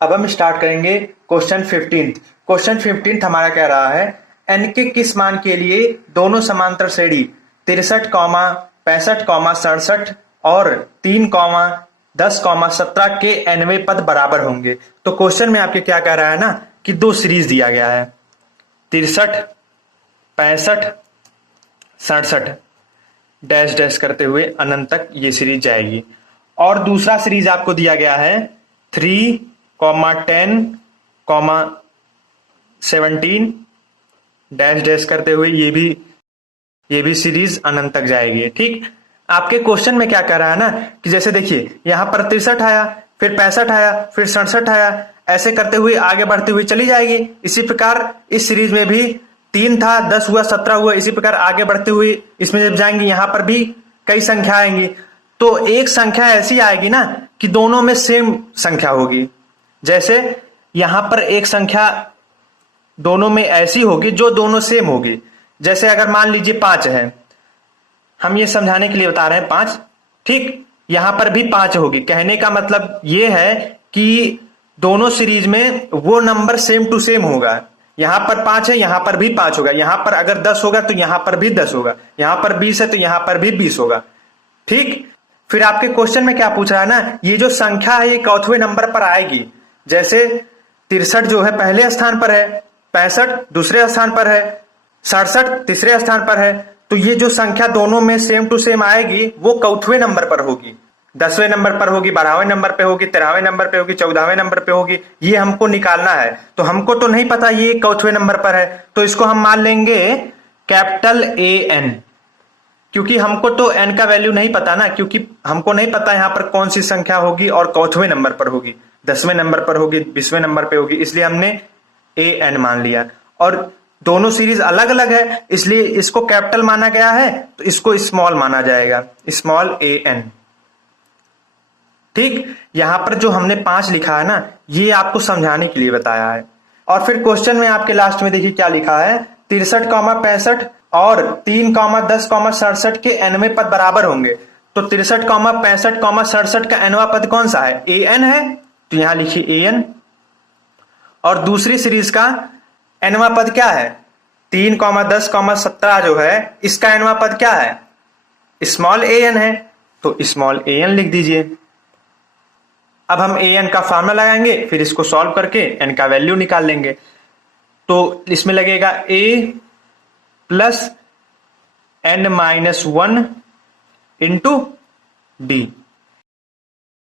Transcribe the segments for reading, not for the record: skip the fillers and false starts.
अब हम स्टार्ट करेंगे क्वेश्चन 15। क्वेश्चन 15 हमारा कह रहा है n के किस मान के लिए दोनों समांतर श्रेणी 63, 65, 67 और 3, 10, 17 के nवें पद बराबर होंगे। तो क्वेश्चन में आपके क्या कह रहा है ना कि दो सीरीज दिया गया है 63, 65, 67 डैश डैश करते हुए अनंत तक ये सीरीज जाएगी। और दूसरा सीरीज आपको दिया गया है 3, 10, 17 डैश डैश करते हुए ये भी सीरीज अनंत तक जाएगी। ठीक, आपके क्वेश्चन में क्या कह रहा है ना कि जैसे देखिए यहां पर 63 आया, फिर 65 आया, फिर 67 आया, ऐसे करते हुए आगे बढ़ती हुई चली जाएगी। इसी प्रकार इस सीरीज में भी 3 था, 10 हुआ, 17 हुआ, इसी प्रकार आगे बढ़ते हुए इसमें जब जाएंगे यहां पर भी कई संख्या आएंगी। तो एक संख्या ऐसी आएगी ना कि दोनों में सेम संख्या होगी। जैसे यहां पर एक संख्या दोनों में ऐसी होगी जो दोनों सेम होगी। जैसे अगर मान लीजिए 5 है, हम ये समझाने के लिए बता रहे हैं 5। ठीक, यहां पर भी 5 होगी। कहने का मतलब ये है कि दोनों सीरीज में वो नंबर सेम टू सेम होगा। यहां पर 5 है, यहां पर भी 5 होगा। यहां पर अगर 10 होगा तो यहां पर भी 10 होगा। यहां पर 20 है तो यहां पर भी 20 होगा। ठीक, फिर आपके क्वेश्चन में क्या पूछ रहा है ना, ये जो संख्या है ये चौथे नंबर पर आएगी। जैसे 63 जो है पहले स्थान पर है, 65 दूसरे स्थान पर है, 67 तीसरे स्थान पर है। तो ये जो संख्या दोनों में सेम टू सेम आएगी वो चौथे नंबर पर होगी, 10वें नंबर पर होगी, 12वें नंबर पे होगी, 13वें नंबर पे होगी, 14वें नंबर पे होगी। ये हमको निकालना है। तो हमको तो नहीं पता ये चौथे नंबर पर है, तो इसको हम मान लेंगे कैपिटल AN, क्योंकि हमको तो n का वैल्यू नहीं पता ना, क्योंकि हमको नहीं पता यहां पर कौन सी संख्या होगी और चौथे नंबर पर होगी, 10वें नंबर पर होगी, 20वें नंबर पे होगी, इसलिए हमने AN मान लिया। और दोनों सीरीज अलग अलग है इसलिए इसको कैपिटल माना गया है, तो इसको स्मॉल माना जाएगा, स्मॉल AN। ठीक, यहां पर जो हमने 5 लिखा है ना ये आपको समझाने के लिए बताया है। और फिर क्वेश्चन में आपके लास्ट में देखिए क्या लिखा है, 63, 65 और 3, 10, 67 के nवें पद बराबर होंगे। तो 63, 65, 67 का nवां पद कौन सा है, AN है, तो यहां लिखिए AN। और दूसरी सीरीज का nवां पद क्या है, 3, 10, 17 जो है इसका nवां पद क्या है, स्मॉल AN है, तो स्मॉल AN लिख दीजिए। अब हम AN का फॉर्मूला लगाएंगे, फिर इसको सॉल्व करके n का वैल्यू निकाल लेंगे। तो इसमें लगेगा A plus n-1 into D।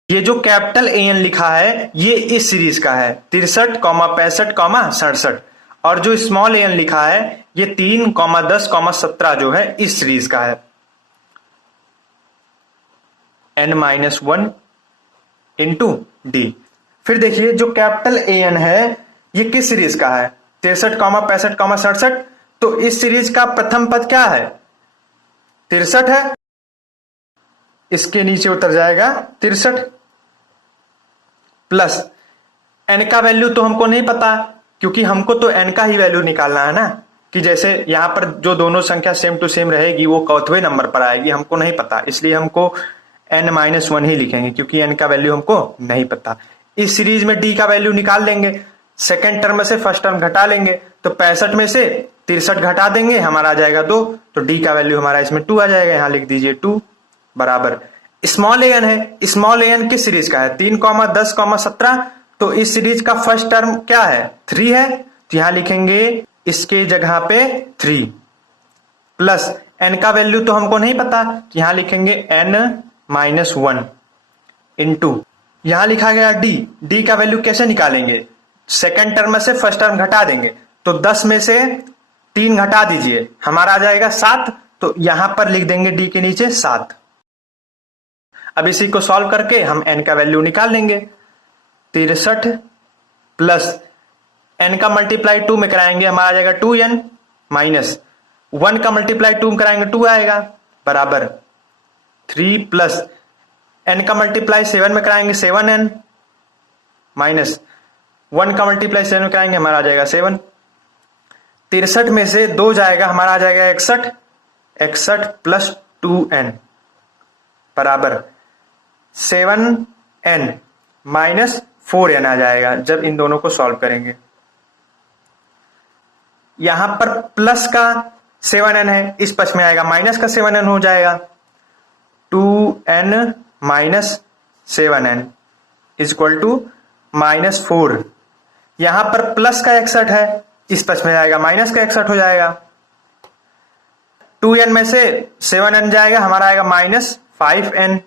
ये जो कैपिटल AN लिखा है ये इस सीरीज का है 63, 65, 67, और जो स्मॉल AN लिखा है ये 3, 10, 17 जो है इस सीरीज का है n-1 इंटू D। फिर देखिए जो कैपिटल AN है ये किस सीरीज का है, 63, 65, 67। तो इस सीरीज का प्रथम पद क्या है, 63 है, इसके नीचे उतर जाएगा 63 प्लस n का वैल्यू तो हमको नहीं पता, क्योंकि हमको तो n का ही वैल्यू निकालना है ना, कि जैसे यहां पर जो दोनों संख्या सेम टू सेम रहेगी वो चौथे नंबर पर आएगी, हमको नहीं पता, इसलिए हमको n-1 ही लिखेंगे क्योंकि n का वैल्यू हमको नहीं पता। इस सीरीज में D का वैल्यू निकाल लेंगे, सेकेंड टर्म में से फर्स्ट टर्म घटा लेंगे, तो 65 में से 63 घटा देंगे, हमारा आ जाएगा 2, तो D का वैल्यू हमारा इसमें 2 आ जाएगा, यहां लिख दीजिए 2 बराबर स्मॉल AN है। स्मॉल AN किस सीरीज का है, 3, 10, 17। तो इस सीरीज का फर्स्ट टर्म क्या है, 3 है, तो यहां लिखेंगे इसके जगह पे 3 प्लस n का वैल्यू तो हमको नहीं पता, तो यहां लिखेंगे n-1 इंटू यहां लिखा गया D का वैल्यू कैसे निकालेंगे, सेकेंड टर्म में से फर्स्ट टर्म घटा देंगे, तो 10 में से 3 घटा दीजिए, हमारा आ जाएगा 7, तो यहां पर लिख देंगे D के नीचे 7। अब इसी को सॉल्व करके हम n का वैल्यू निकाल लेंगे, 63 प्लस n का मल्टीप्लाई 2 में कराएंगे हमारा आ जाएगा 2n, माइनस 1 का मल्टीप्लाई 2 में कराएंगे 2 आएगा, बराबर 3 प्लस n का मल्टीप्लाई 7 में कराएंगे 7n, माइनस 1 का मल्टीप्लाई 7 में कराएंगे हमारा आ जाएगा 7। 63 में से 2 जाएगा, हमारा आ जाएगा 61, 61 प्लस 2n बराबर 7n माइनस 4n आ जाएगा जब इन दोनों को सॉल्व करेंगे। यहां पर प्लस का 7n है, इस पक्ष में आएगा माइनस का 7n हो जाएगा। 2n minus 7n is equal to -4। यहां पर प्लस का 61 है, इस पक्ष में आएगा माइनस का 61 हो जाएगा। 2n में से 7n जाएगा, हमारा आएगा -5n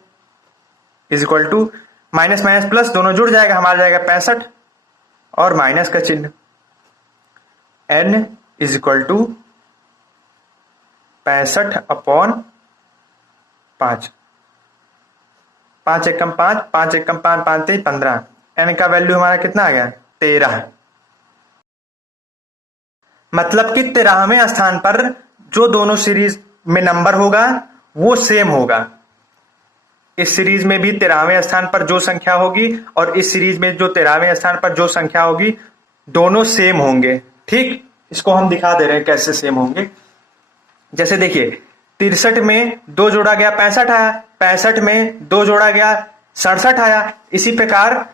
is equal to minus minus plus दोनों जुड़ जाएगा, हमारा जाएगा 65 और माइनस का चिन्ह। n is equal to 65/5। 5 Ekam 5, 5 Ekam 5, 5 3 15। n का वैल्यू हमारा कितना आ गया? 13। मतलब कि 13वें स्थान पर जो दोनों सीरीज में नंबर होगा वो सेम होगा। इस सीरीज में भी 13वें स्थान पर जो संख्या होगी और इस सीरीज में जो 13वें स्थान पर जो संख्या होगी दोनों सेम होंगे। ठीक, इसको हम दिखा दे रहे हैं कैसे सेम होंगे। जैसे देखिए 63 में 2 जोड़ा गया 65 आया, 65 में 2 जोड़ा गया 67 आया। इसी प्रकार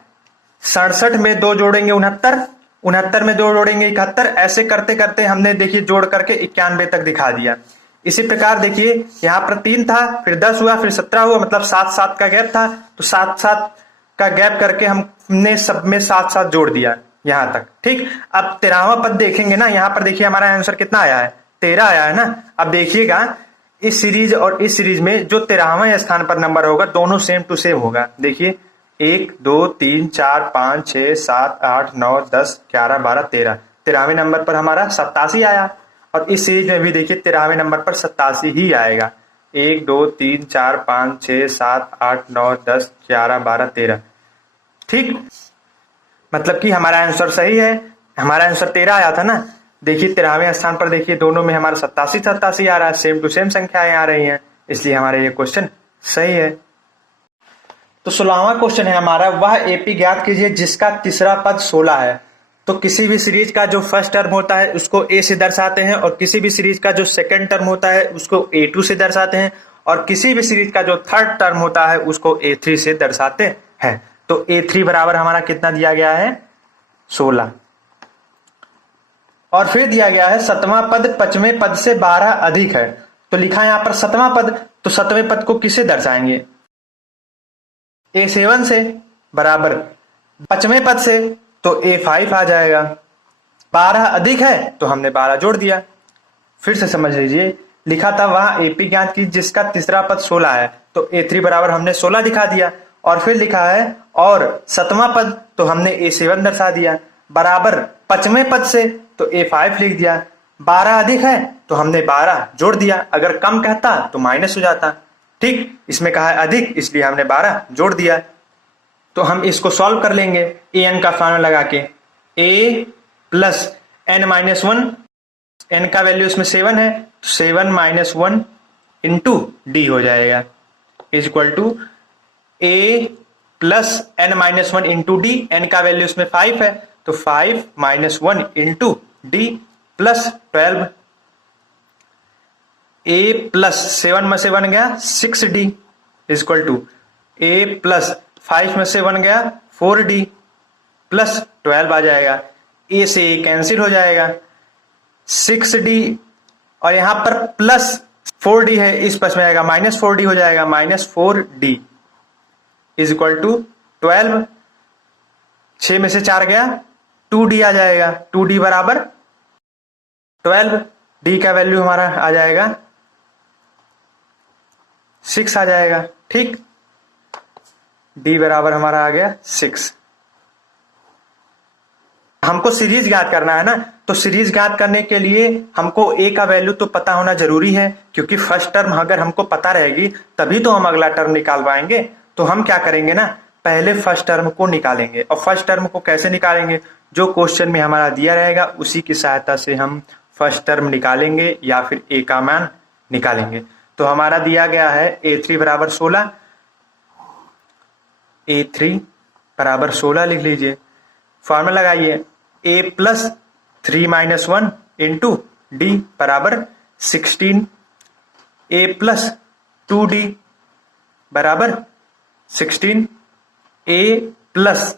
67 में 2 जोड़ेंगे 69, 69 में 2 जोड़ेंगे 71। ऐसे करते करते हमने देखिए जोड़ करके 91 तक दिखा दिया। इसी प्रकार देखिए यहां पर 3 था, फिर 10 हुआ, फिर 17 हुआ, मतलब 7-7 का गैप था, तो 7-7 का गैप करके हमने सब में 7-7 जोड़ दिया यहां तक। ठीक, अब 13वां पद देखेंगे ना, यहां पर देखिए हमारा आंसर कितना आया है? 13 आया है ना। अब देखिएगा इस सीरीज और इस सीरीज में जो 13वें स्थान पर नंबर होगा दोनों सेम टू सेम होगा। देखिए 1 2 3 4 5 6 7 8 9 10 11 12 13। 13वें नंबर पर हमारा 87 आया और इस सीरीज में भी देखिए 13वें नंबर पर 87 ही आएगा। 1 2 3 4 5 6 7 8 9 10 11 12 13। ठीक, मतलब कि हमारा आंसर सही है। हमारा आंसर 13 आया था ना। देखिए 13वें स्थान पर देखिए दोनों में हमारा 87 आ रहा है, सेम टू सेम संख्याएं आ रही हैं, इसलिए हमारा ये क्वेश्चन सही है। तो 16वां क्वेश्चन है हमारा, वह एपी ज्ञात कीजिए जिसका तीसरा पद 16 है। तो किसी भी सीरीज का जो फर्स्ट टर्म होता है उसको ए से दर्शाते हैं और किसी भी सीरीज का जो सेकंड टर्म होता है उसको A2 से दर्शाते हैं और किसी भी सीरीज का जो थर्ड टर्म होता है उसको A3 से दर्शाते हैं। तो A3 बराबर हमारा कितना दिया गया है? 16। और फिर दिया गया है 7वां पद 5वें पद से 12 अधिक है। तो लिखा है यहां पर 7वां पद, तो 7वें पद को किससे दर्शाएंगे? A7 से बराबर 5वें पद से, तो A5 आ जाएगा। 12 अधिक है तो हमने 12 जोड़ दिया। फिर से समझ लीजिए, लिखा था वहां एपी ज्ञात की जिसका तीसरा पद 16 है, तो A3 बराबर हमने 16 दिखा दिया। और फिर लिखा है और 7वां पद, तो हमने A7 दर्शा दिया। बराबर 5वें पद से, तो A5 लिख दिया। 12 अधिक है तो हमने 12 जोड़ दिया। अगर कम कहता तो माइनस हो जाता। ठीक, इसमें कहा है अधिक इसलिए हमने 12 जोड़ दिया। तो हम इसको सॉल्व कर लेंगे an का फॉर्मूला लगा के। a प्लस n-1, n का वैल्यू इसमें 7 है, तो 7 - 1 इंटू डी हो जाएगा is equal to a plus n-1 into D. n का वैल्यू इसमें 5 है, तो 5 - 1 into D plus 12। a plus 7 में से 1 गया 6d is equal to a plus 5 में से 1 गया 4d प्लस 12 आ जाएगा। a से a कैंसिल हो जाएगा, 6d और यहां पर प्लस 4d है, इस पक्ष में आएगा -4d हो जाएगा, -4d इज इक्वल टू 12। 6 में से 4 गया 2d आ जाएगा, 2d बराबर 12। d का वैल्यू हमारा आ जाएगा 6 आ जाएगा। ठीक, d बराबर हमारा आ गया 6। हमको सीरीज ज्ञात करना है ना, तो सीरीज ज्ञात करने के लिए हमको a का वैल्यू तो पता होना जरूरी है, क्योंकि फर्स्ट टर्म अगर हमको पता रहेगी तभी तो हम अगला टर्म निकाल पाएंगे। तो हम क्या करेंगे ना, पहले फर्स्ट टर्म को निकालेंगे। और फर्स्ट टर्म को कैसे निकालेंगे? जो क्वेश्चन में हमारा दिया रहेगा उसी की सहायता से हम फर्स्ट टर्म निकालेंगे या फिर a का मान निकालेंगे। तो हमारा दिया गया है a3 बराबर 16, a3 बराबर 16 लिख लीजिए। फॉर्मूला लगाइए, a प्लस 3 - 1 इंटू डी बराबर 16, a प्लस 2d बराबर 16, a प्लस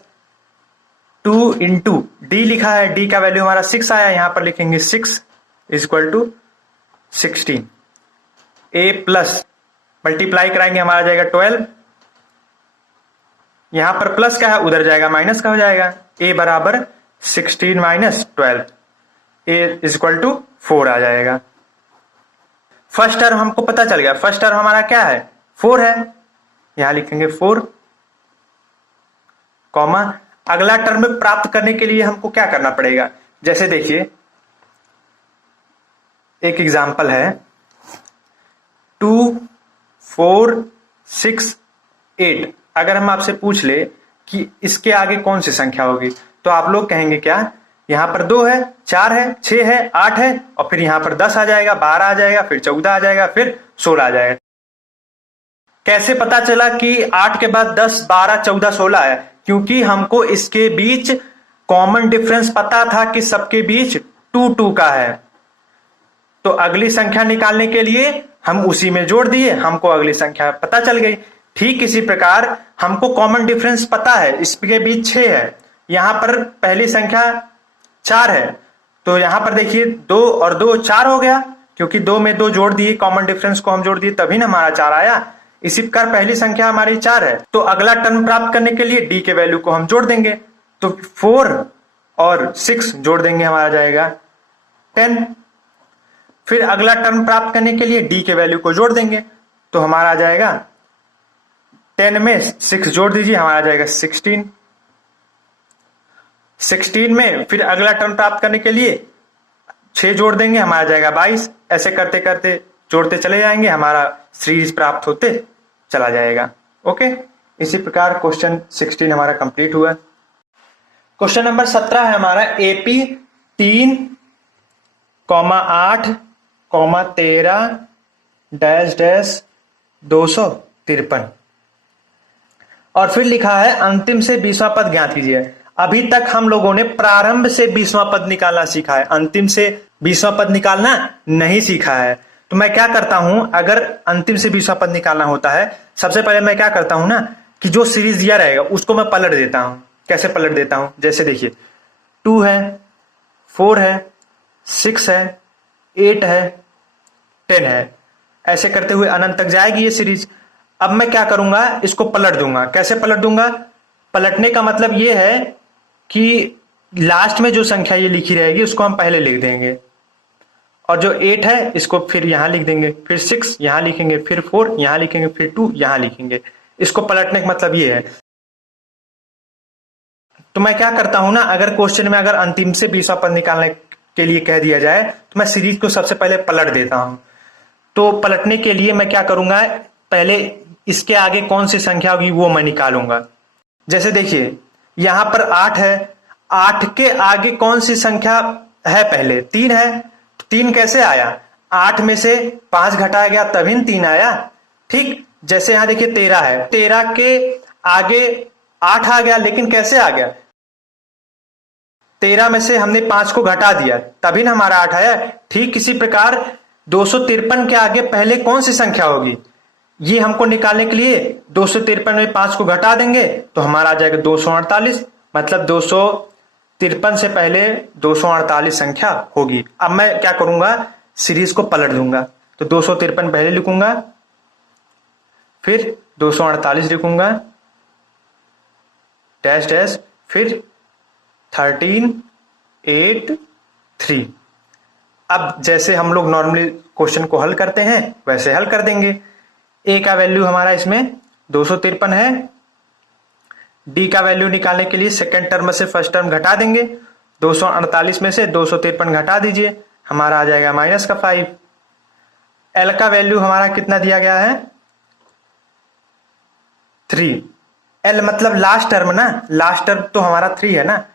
2 इंटू डी लिखा है, डी का वैल्यू हमारा 6 आया, यहां पर लिखेंगे 6 equal to 16। A plus multiply कराएंगे हमारा जाएगा 12, यहां पर प्लस का है उधर जाएगा माइनस का हो जाएगा। ए बराबर 16 माइनस 12, ए इक्वल टू 4 आ जाएगा। फर्स्ट टर्म हमको पता चल गया, फर्स्ट टर्म हमारा क्या है 4 है, यहां लिखेंगे 4 कॉमा। अगला टर्म प्राप्त करने के लिए हमको क्या करना पड़ेगा, जैसे देखिए एक एग्जांपल है 2 4 6 8। अगर हम आपसे पूछ ले कि इसके आगे कौन सी संख्या होगी, तो आप लोग कहेंगे क्या, यहां पर 2 है, 4 है, 6 है, 8 है, और फिर यहां पर 10 आ जाएगा, 12 आ जाएगा, फिर 14 आ जाएगा, फिर 16 आ जाएगा। कैसे पता चला कि 8 के बाद 10 12 14 16 है, क्योंकि हमको इसके बीच कॉमन डिफरेंस पता था कि सबके बीच 2 2 का है, तो अगली संख्या निकालने के लिए हम उसी में जोड़ दिए, हमको अगली संख्या पता चल गई। ठीक इसी प्रकार हमको कॉमन डिफरेंस पता है, इसके बीच 6 है, यहां पर पहली संख्या 4 है, तो यहां पर देखिए 2 और 2 4 हो गया, क्योंकि 2 में 2 जोड़ दिए, कॉमन डिफरेंस को हम जोड़ दिए, तभी ना हमारा 4 आया। इसी प्रकार पहली संख्या हमारी 4 है, तो अगला टर्म प्राप्त करने के लिए डी के वैल्यू को हम जोड़ देंगे, तो 4 और 6 जोड़ देंगे, हमारा जाएगा 10। फिर अगला टर्म प्राप्त करने के लिए डी के वैल्यू को जोड़ देंगे, तो हमारा आ जाएगा 10 में 6 जोड़ दीजिए, हमारा जाएगा 16। 16 में फिर अगला टर्म प्राप्त करने के लिए 6 जोड़ देंगे, हमारा जाएगा 22। ऐसे करते करते जोड़ते चले जाएंगे, हमारा सीरीज प्राप्त होते चला जाएगा। ओके, इसी प्रकार क्वेश्चन 16 हमारा कंप्लीट हुआ। क्वेश्चन नंबर 17 है हमारा एपी 3,8, 13 डैश डैश 253, और फिर लिखा है अंतिम से 20वां पद ज्ञात कीजिए। अभी तक हम लोगों ने प्रारंभ से 20वां पद निकालना सीखा है, अंतिम से 20वां पद निकालना नहीं सीखा है। तो मैं क्या करता हूं, अगर अंतिम से 20वां पद निकालना होता है, सबसे पहले मैं क्या करता हूं ना, कि जो सीरीज दिया रहेगा उसको मैं पलट देता हूं। कैसे पलट देता हूं, जैसे देखिए 2 है, 4 है, 6 है, 8 है, 10 है, ऐसे करते हुए अनंत तक जाएगी ये सीरीज। अब मैं क्या करूंगा, इसको पलट दूंगा। कैसे पलट दूंगा, पलटने का मतलब ये है कि लास्ट में जो संख्या ये लिखी रहेगी उसको हम पहले लिख देंगे, और जो 8 है इसको फिर यहां लिख देंगे, फिर 6 यहां लिखेंगे, फिर 4 यहां लिखेंगे, फिर 2 यहां लिखेंगे। इसको पलटने का मतलब ये है। तो मैं क्या करता हूं ना, अगर क्वेश्चन में अगर अंतिम से 20वां पद निकालने के लिए कह दिया जाए, तो मैं सीरीज को सबसे पहले पलट देता हूं। तो पलटने के लिए मैं क्या करूंगा, पहले इसके आगे कौन सी संख्या होगी वो मैं निकालूंगा। जैसे देखिए यहां पर 8 है, 8 के आगे कौन सी संख्या है, पहले 3 है, 3 कैसे आया, 8 में से 5 घटाया गया तभी 3 आया। ठीक, जैसे यहां देखिए 13 है, 13 के आगे 8 आ गया, लेकिन कैसे आ गया, 13 में से हमने 5 को घटा दिया तभी ना हमारा 8 आया। ठीक इसी प्रकार 253 के आगे पहले कौन सी संख्या होगी, ये हमको निकालने के लिए 253 में 5 को घटा देंगे तो हमारा आ जाएगा 248, मतलब 253 से पहले 248 संख्या होगी। अब मैं क्या करूंगा, सीरीज को पलट दूंगा, तो 253 पहले लिखूंगा, फिर 248 लिखूंगा, डैश डैश, फिर 13 8 3। अब जैसे हम लोग नॉर्मली क्वेश्चन को हल करते हैं वैसे हल कर देंगे। ए का वैल्यू हमारा इसमें 253 है, डी का वैल्यू निकालने के लिए सेकेंड टर्म से फर्स्ट टर्म घटा देंगे, 248 में से 253 घटा दीजिए, हमारा आ जाएगा -5। एल का वैल्यू हमारा कितना दिया गया है, 3। एल मतलब लास्ट टर्म ना, लास्ट टर्म तो हमारा 3 है ना,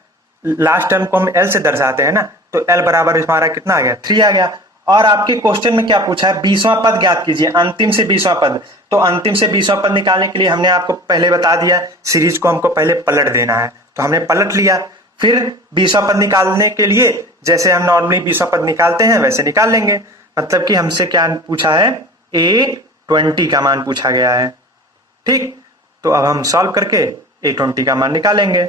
लास्ट टर्म को हम एल से दर्शाते हैं ना, तो एल बराबर हमारा कितना आ गया, 3 आ गया। और आपके क्वेश्चन में क्या पूछा है, 20वां पद ज्ञात कीजिए, अंतिम से 20वां पद। तो अंतिम से 20वां पद निकालने के लिए हमने आपको पहले बता दिया, सीरीज को हमको पहले पलट देना है, तो हमने पलट लिया। फिर 20वां पद निकालने के लिए जैसे हम नॉर्मली 20वां पद निकालते हैं वैसे निकाल लेंगे। मतलब कि हमसे क्या पूछा है, A20 का मान पूछा गया है। ठीक, तो अब हम सॉल्व करके A20 का मान निकालेंगे।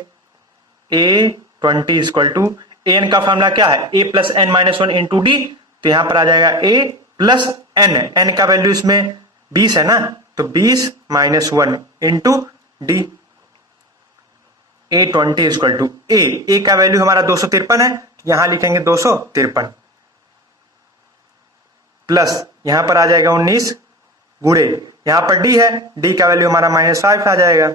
A20 इक्वल टू an का फॉर्मूला क्या है, a plus n minus one into d. तो यहां पर आ जाएगा a प्लस n का वैल्यू इसमें 20 है ना, तो 20 minus one into d. A20 equal to a का वैल्यू हमारा 253 है, यहां लिखेंगे 253 प्लस यहां पर आ जाएगा 19 गुणे यहां पर डी है, डी का वैल्यू हमारा -5 आ जाएगा।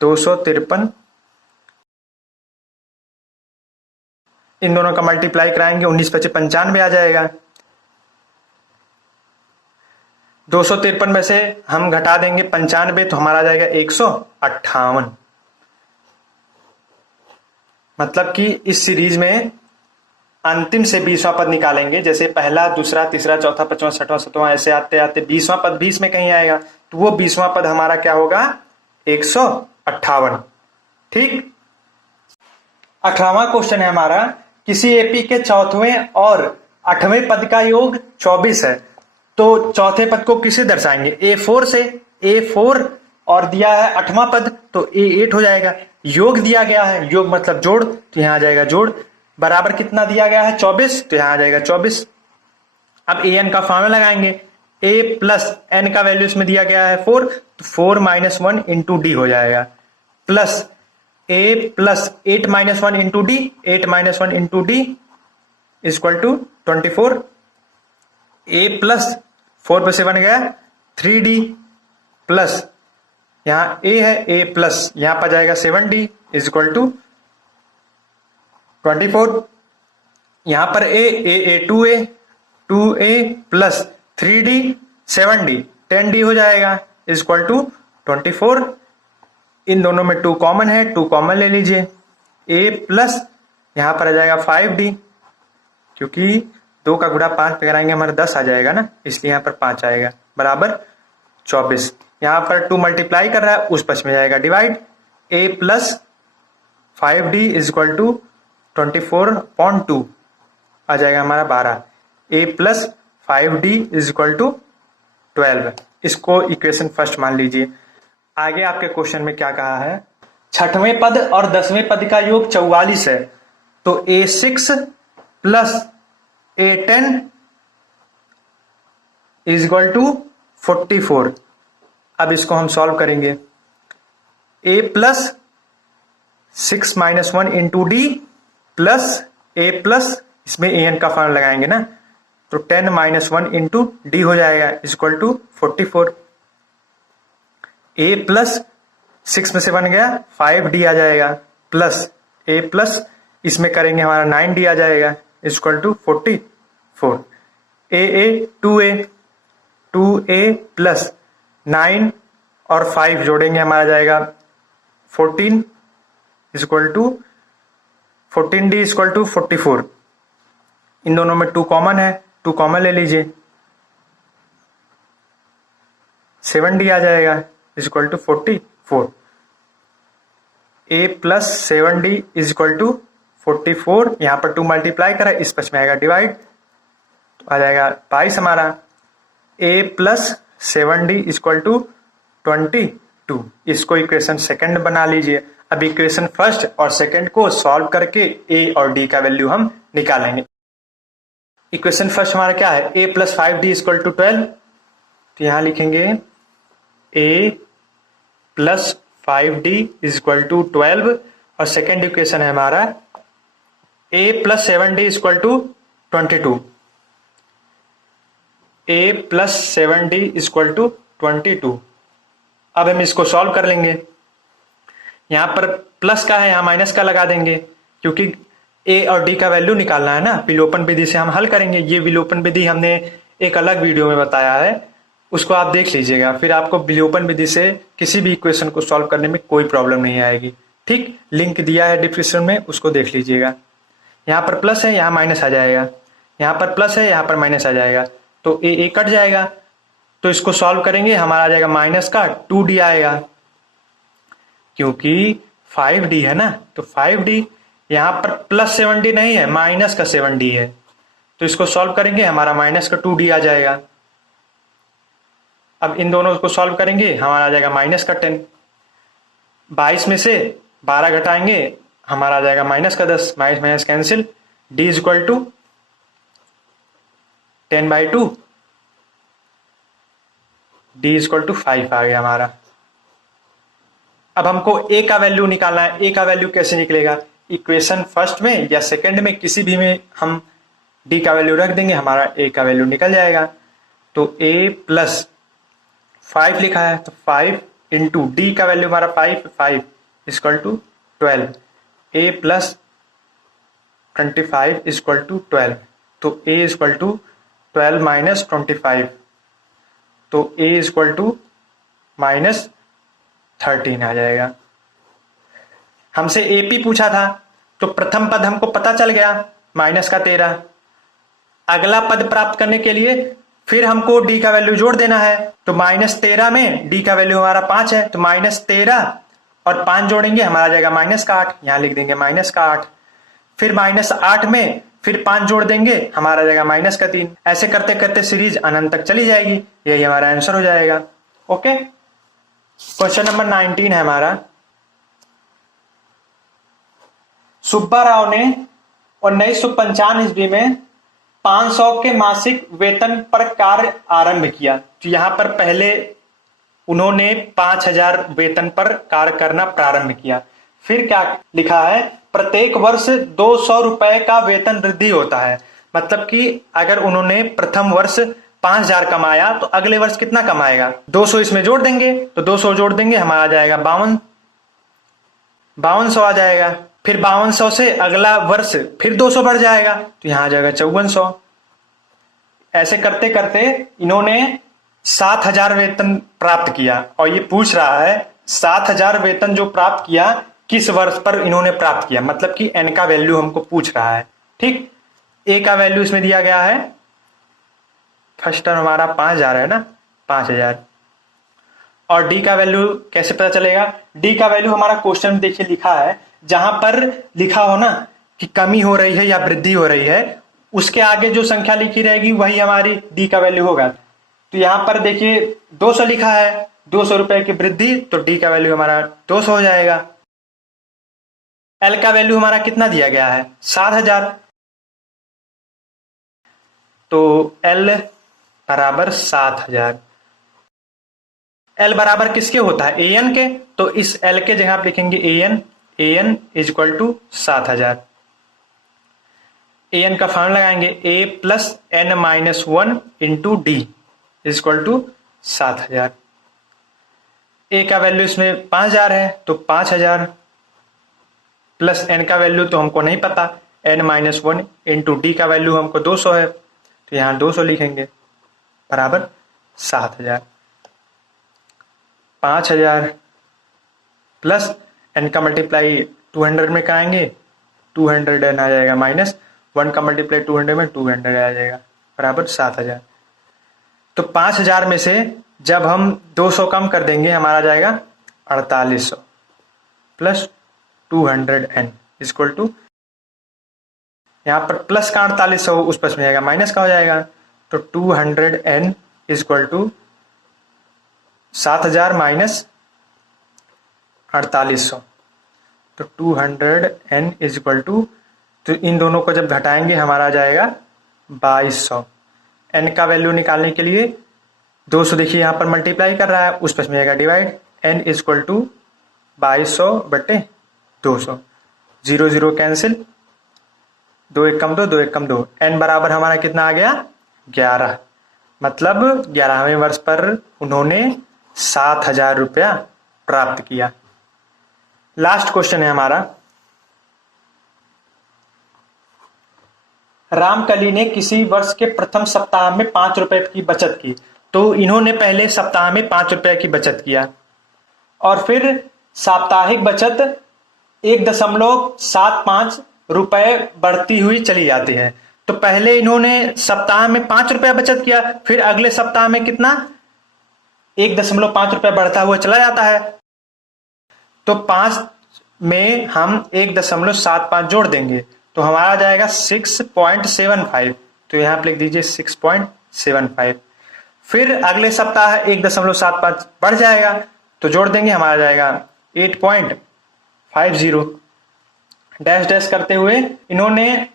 253 इन दोनों का मल्टीप्लाई कराएंगे, 19 पचे 95 आ जाएगा। 253 में से हम घटा देंगे 95 तो हमारा आ जाएगा 158। मतलब कि इस सीरीज में अंतिम से 20वां पद निकालेंगे, जैसे पहला, दूसरा, तीसरा, चौथा, पांचवा, छठवां, सातवां, ऐसे आते आते 20वां पद 20 में कहीं आएगा, तो वो 20वां पद हमारा क्या होगा, 158। ठीक। 18वां क्वेश्चन है हमारा, किसी एपी के चौथवें और 8वें पद का योग 24 है, तो चौथे पद को किसे दर्शाएंगे, A4 से। A4 और दिया है 8वां पद तो A8 हो जाएगा। योग दिया गया है, योग मतलब जोड़, तो यहां आ जाएगा जोड़, बराबर कितना दिया गया है 24, तो यहां आ जाएगा 24। अब an का फॉर्मूला लगाएंगे, a प्लस n का वैल्यू इसमें दिया गया है 4, तो 4 माइनस 1 इंटू डी हो जाएगा, plus a plus 8 minus 1 into D, 8 minus 1 into D equal to 24। a plus 4 पे से बन गया 3d प्लस यहां a है, a प्लस यहां पर जाएगा 7d इक्वल टू 24। यहां पर a 2a plus 3d 7d 10d हो जाएगा इक्वल टू 24। इन दोनों में 2 कॉमन है, 2 कॉमन ले लीजिए, a प्लस यहां पर आ जाएगा 5d, क्योंकि 2 का गुणा 5 पे कराएंगे हमारा 10 आ जाएगा ना, इसलिए यहां पर 5 आएगा, बराबर 24। यहां पर 2 मल्टीप्लाई कर रहा है, उस पक्ष में जाएगा divide, a plus 5d equal to 24/2 आ जाएगा हमारा 12, a plus 5d equal to 12। इसको इक्वेशन फर्स्ट मान लीजिए। आगे आपके क्वेश्चन में क्या कहा है, 6वें पद और 10वें पद का योग 44 है, तो A6 plus A10 equal to 44। अब इसको हम सॉल्व करेंगे, a plus 6 minus 1 into D plus a plus इसमें an का फॉर्मूला लगाएंगे ना, तो 10 माइनस 1 इंटू डी हो जाएगा इक्वल टू 44। a प्लस 6 में से बन गया 5d आ जाएगा, प्लस a प्लस इसमें करेंगे हमारा 9d आ जाएगा equal to 44। a 2a plus 9 और 5 जोड़ेंगे हमारा जाएगा 14 equal to 14d equal to 44। इन दोनों में 2 कॉमन है, 2 कॉमन ले लीजिए, 7d आ जाएगा equal to 44। a plus 7d equal to 44, यहां पर 2 मल्टीप्लाई करा, इस पक्ष में आएगा डिवाइड, तो आ जाएगा 22 हमारा। a plus 7d equal to 22, इसको इक्वेशन सेकंड बना लीजिए। अब इक्वेशन फर्स्ट और सेकंड को सॉल्व करके a और d का वैल्यू हम निकालेंगे। इक्वेशन फर्स्ट हमारा क्या है, a plus 5d equal to 12, तो यहां लिखेंगे a plus 5d equal to 12, और सेकेंड इक्वेशन है हमारा a plus 7d equal to 22, a plus 7d equal to 22। अब हम इसको सॉल्व कर लेंगे, यहां पर प्लस का है, यहां माइनस का लगा देंगे, क्योंकि a और d का वैल्यू निकालना है ना, विलोपन विधि से हम हल करेंगे। ये विलोपन विधि हमने एक अलग वीडियो में बताया है, उसको आप देख लीजिएगा, फिर आपको विलोपन विधि से किसी भी इक्वेशन को सॉल्व करने में कोई प्रॉब्लम नहीं आएगी। ठीक, लिंक दिया है डिस्क्रिप्शन में, उसको देख लीजिएगा। यहाँ पर प्लस है, यहाँ माइनस आ जाएगा, यहाँ पर प्लस है, यहाँ पर माइनस आ जाएगा, तो a कट जाएगा, तो इसको सॉल्व करेंगे, हमारा आ जाएगा माइनस का 2d आएगा, क्योंकि 5d है ना, तो 5d, यहाँ पर प्लस 7d नहीं है, माइनस का 7d है, तो इसको सॉल्व करेंगे, हमारा माइनस का 2d आ जाएगा। अब इन दोनों को सॉल्व करेंगे, हमारा आ जाएगा माइनस का 10। 22 में से 12 घटाएंगे हमारा आ जाएगा -10, minus minus cancel, d is equal to 10/2, d is equal to 5 आ गया हमारा। अब हमको a का वैल्यू निकालना है। a का वैल्यू कैसे निकलेगा? इक्वेशन फर्स्ट में या सेकंड में किसी भी में हम d का वैल्यू रख देंगे, हमारा a का वैल्यू निकल जाएगा। तो a प्लस 5 लिखा है तो 5 इंटू डी का वैल्यू हमारा 5 equal to 12, a plus 25 equal to 12, तो a इक्वल टू 12 माइनस 25, तो a इक्वल टू -13 आ जाएगा। हमसे AP पूछा था तो प्रथम पद हमको पता चल गया -13। अगला पद प्राप्त करने के लिए फिर हमको d का वैल्यू जोड़ देना है। तो -13 में d का वैल्यू हमारा 5 है, तो -13 और 5 जोड़ेंगे हमारा आ जाएगा -8, यहां लिख देंगे -8। फिर -8 में फिर 5 जोड़ देंगे हमारा आ जाएगा -3। ऐसे करते करते सीरीज अनंत तक चली जाएगी, यही हमारा आंसर हो जाएगा। ओके, क्वेश्चन नंबर 19 है हमारा। सुब्बा राव ने 1995 ईस्वी में 500 के मासिक वेतन पर कार्य आरंभ किया। तो यहां पर पहले उन्होंने 5000 वेतन पर कार्य करना प्रारंभ किया। फिर क्या लिखा है? प्रत्येक वर्ष 200 रुपए का वेतन वृद्धि होता है। मतलब कि अगर उन्होंने प्रथम वर्ष 5000 कमाया तो अगले वर्ष कितना कमाएगा? 200 इसमें जोड़ देंगे, तो 200 जोड़ देंगे हमारा आ जाएगा 5200 आ जाएगा। फिर 5200 से अगला वर्ष फिर 200 बढ़ जाएगा, तो यहां आ जाएगा 5400। ऐसे करते करते इन्होंने 7000 वेतन प्राप्त किया, और ये पूछ रहा है 7000 वेतन जो प्राप्त किया किस वर्ष पर इन्होंने प्राप्त किया, मतलब कि n का वैल्यू हमको पूछ रहा है। ठीक, a का वैल्यू इसमें दिया गया है, फर्स्ट टर्म हमारा 5000 है ना, 5000। और d का वैल्यू कैसे पता चलेगा? d का वैल्यू हमारा क्वेश्चन में देखिए लिखा है, जहां पर लिखा हो ना कि कमी हो रही है या वृद्धि हो रही है, उसके आगे जो संख्या लिखी रहेगी वही हमारी d का वैल्यू होगा। तो यहां पर देखिए 200 लिखा है, 200 रुपए की वृद्धि, तो d का वैल्यू हमारा 200 हो जाएगा। l का वैल्यू हमारा कितना दिया गया है? 7000, तो l बराबर 7000। l बराबर किसके होता है? an के, तो इस l के जगह आप लिखेंगे an is equal to 7000। an का फॉर्मूला लगाएंगे a plus n-1 into D is equal to 7000। a का वैल्यू इसमें 5000 है, तो 5000 प्लस n का वैल्यू तो हमको नहीं पता, n-1 इंटू डी का वैल्यू हमको 200 है, तो यहां 200 लिखेंगे बराबर 7000। 5000 प्लस n का मल्टीप्लाई 200 में कराएंगे, 200n आ जाएगा, माइनस 1 का मल्टीप्लाई 200 में 200 आ जाएगा बराबर 7000। तो 5000 में से जब हम 200 कम कर देंगे हमारा आ जाएगा 4800 प्लस 200n इक्वल टू, यहाँ पर प्लस का 4800 उस पर में जाएगा, माइनस का हो जाएगा, तो 200n इक्वल टू 7000 माइनस 4800, तो 200n इक्वल टू, तो इन दोनों को जब घटाएंगे हमारा आ जाएगा 2200। n का वैल्यू निकालने के लिए 200 देखिए यहाँ पर मल्टीप्लाई कर रहा है, उस पर में आएगा डिवाइड, n इक्वल टू 2200 बटे 200, 0 0 कैंसिल, 2 1 कम 2, 2 1 कम 2, n बराबर हमारा कितना आ गया? 11। मतलब 11वें वर्ष पर उन्होंने 7000 रुपया प्राप्त किया। लास्ट क्वेश्चन है हमारा। रामकली ने किसी वर्ष के प्रथम सप्ताह में 5 रुपए की बचत की। तो इन्होंने पहले सप्ताह में 5 रुपए की बचत किया और फिर साप्ताहिक बचत 1.75 रुपए बढ़ती हुई चली जाती है। तो पहले इन्होंने सप्ताह में 5 रुपया बचत किया, फिर अगले सप्ताह में कितना? 1.5 रुपया बढ़ता हुआ चला जाता है। तो 5 में हम 1.75 जोड़ देंगे तो हमारा आ जाएगा 6.75, तो यहां पर लिख दीजिए 6.75। फिर अगले सप्ताह 1.75 बढ़ जाएगा तो जोड़ देंगे, हमारा आ जाएगा 8.50 डैश डैश करते हुए इन्होंने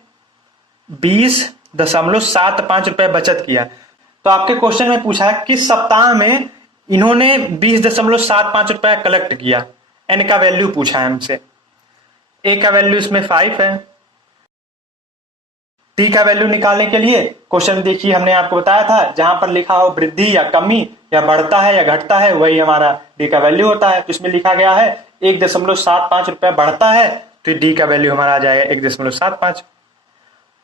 20.75 रुपए बचत किया। तो आपके क्वेश्चन में पूछा है किस सप्ताह में इन्होंने 20.75 रुपए कलेक्ट किया। एन का वैल्यू पूछा है हमसे। ए का वैल्यू इसमें 5 है। टी का वैल्यू निकालने के लिए क्वेश्चन देखिए, हमने आपको बताया था जहां पर लिखा हो वृद्धि या कमी या बढ़ता है या घटता है, वही हमारा डी का वैल्यू होता है। तो इसमें लिखा गया है 1.75 रुपए बढ़ता है, तो डी का वैल्यू हमारा आ जाएगा 1.75।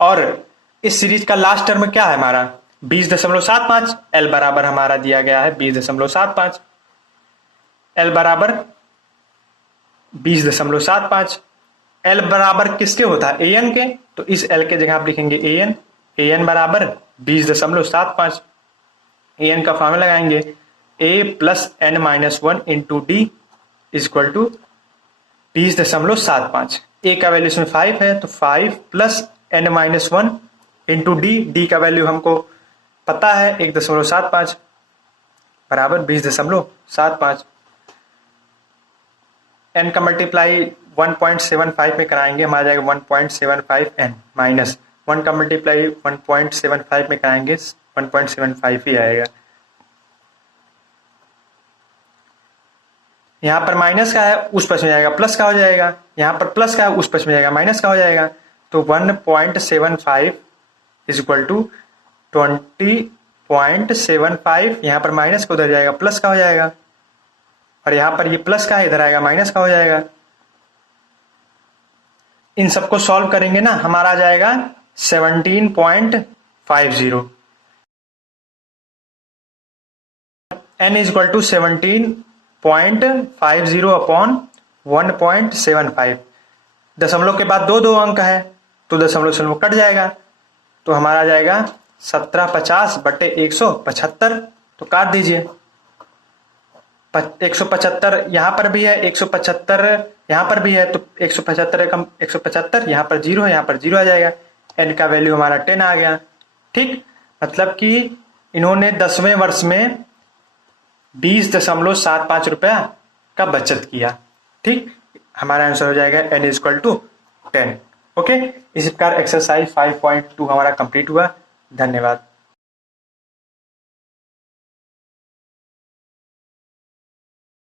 और इस सीरीज का लास्ट टर्म क्या है हमारा 20.75। एल बराबर हमारा दिया गया है 20.75। एल बराबर 20.75। एल बराबर किसके होता है, ए एन के। तो इस एल के जगह आप लिखेंगे ए एन। ए एन बराबर 20.75। ए एन का फॉर्मूला लगाएंगे a plus n minus 1 into D equal to 20.75। A का वैल्यू इसमें 5 है, तो 5 plus n minus 1 into d. D का वैल्यू हमको पता है 1.75 बराबर 20.75। एन का मल्टीप्लाई 1.75 में कराएंगे, हमारा जाएगा 1.75 एन माइनस 1 का मल्टीप्लाई 1.75 में कराएंगे 1.75 ही आएगा। यहां पर माइनस का है, उस पक्ष में जाएगा प्लस का हो जाएगा। यहां पर प्लस का है, उस पक्ष में जाएगा माइनस का हो जाएगा। तो 1.75 इज इक्वल टू 20.75। यहां पर माइनस का उधर जाएगा प्लस का हो जाएगा, और यहां पर ये प्लस का है, इधर आएगा माइनस का हो जाएगा। इन सबको सॉल्व करेंगे ना, हमारा आ जाएगा 17.50। n is equal to 17.50 upon 1.75। दशमलव के बाद दो अंक है, तो दशमलव कट जाएगा, तो हमारा आ जाएगा 1750 बटे 175। तो काट दीजिए। 175 यहां पर भी है, 175 यहां पर भी है, तो 175 कम 175, यहां पर 0 है, यहां पर 0 आ जाएगा। एन का वैल्यू हमारा 10 आ गया। ठीक, मतलब कि इन्होंने 10वें वर्ष में 20.75 रुपया का बचत किया। ठीक, हमारा आंसर हो जाएगा n is equal to 10। Okay, इस प्रकार एक्सरसाइज 5.2 हमारा कंप्लीट हुआ। धन्यवाद।